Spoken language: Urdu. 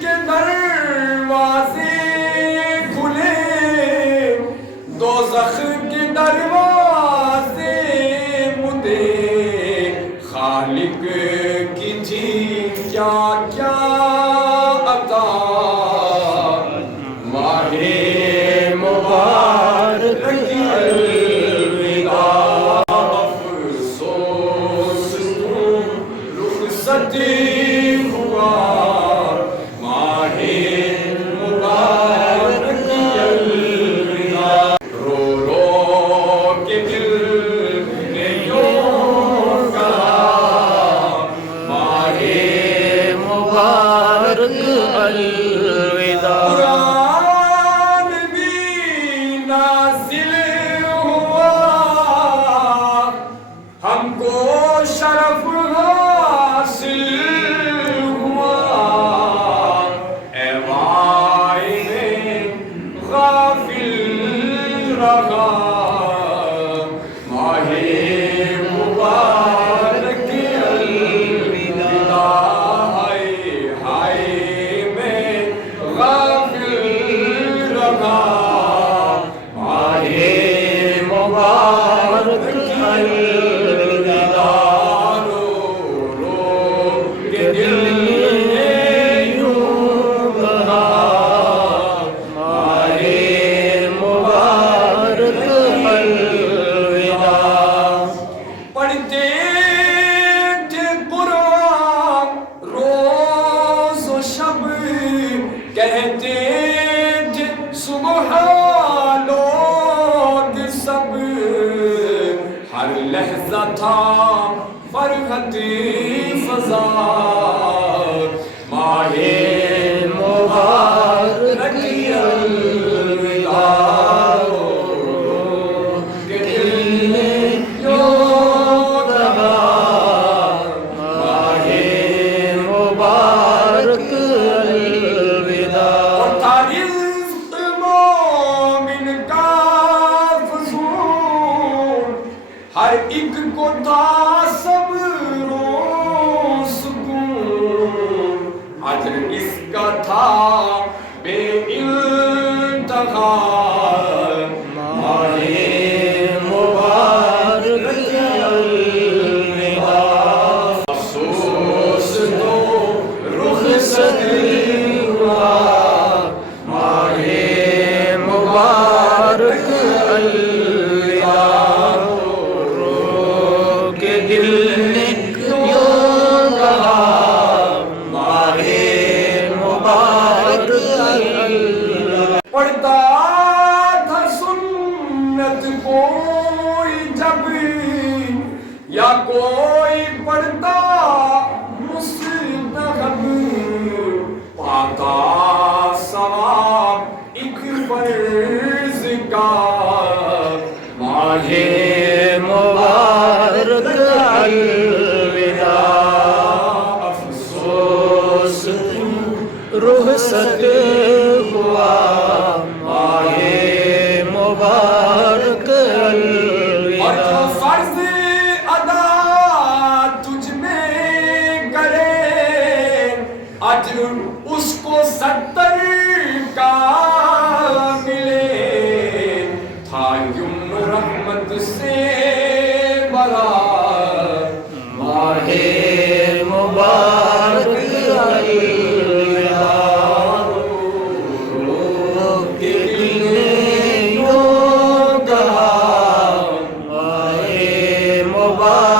کے دروازے کھلے دوزخ کے دروازے مدے خالق کی تھی کیا کیا عطا ماہ مبارک الوداع افسوس رخصت ہوا ماہ مبارک الوداع رو رو کے دل نے یوں کہا ماہ مبارک الوداع قرآن بھی نازل ہوا ہم کو شرف حاصل ہوا اے وائل غافل رہا ماہ مبارک الوداع ہائے میں غافل رہا ماہ مبارک الوداع رو رو کے دل نے یوں کہا ماہ مبارک الوداع پڑھتے تھے قرآن روز و شب کہتے تھے سبحان لوگ سب ہر لحظہ تھا فرحت فضا ماہ مبارک الوداع کہ دل نے یوں کہا ماہ مبارک الوداع اٹھا رزق مومن کا فضول ہر ایک کو تھا صبر و سکون اجر اس کا تھا بے انتہا ماہ مبارک الوداع افسوس تو رخصت ہوا ماہ مبارک الوداع رو کے دل نے یوں کہا ماہ مبارک الوداع پڑھتا تھا سنت کوئی جب یا کوئی پڑھتا مستحب پاتا ثواب ایک فرض کا ماہ مبارک الوداع افسوس رخصت ہوا ماہ مبارک اور جو الوداع فرض ادا تجھ میں کرے اجر اس کو 70 کا ملے تھا یوں رحمت سے بھرا ماہ مبارک الوداع رو کے دل نے یوں کہا ماہ مبارک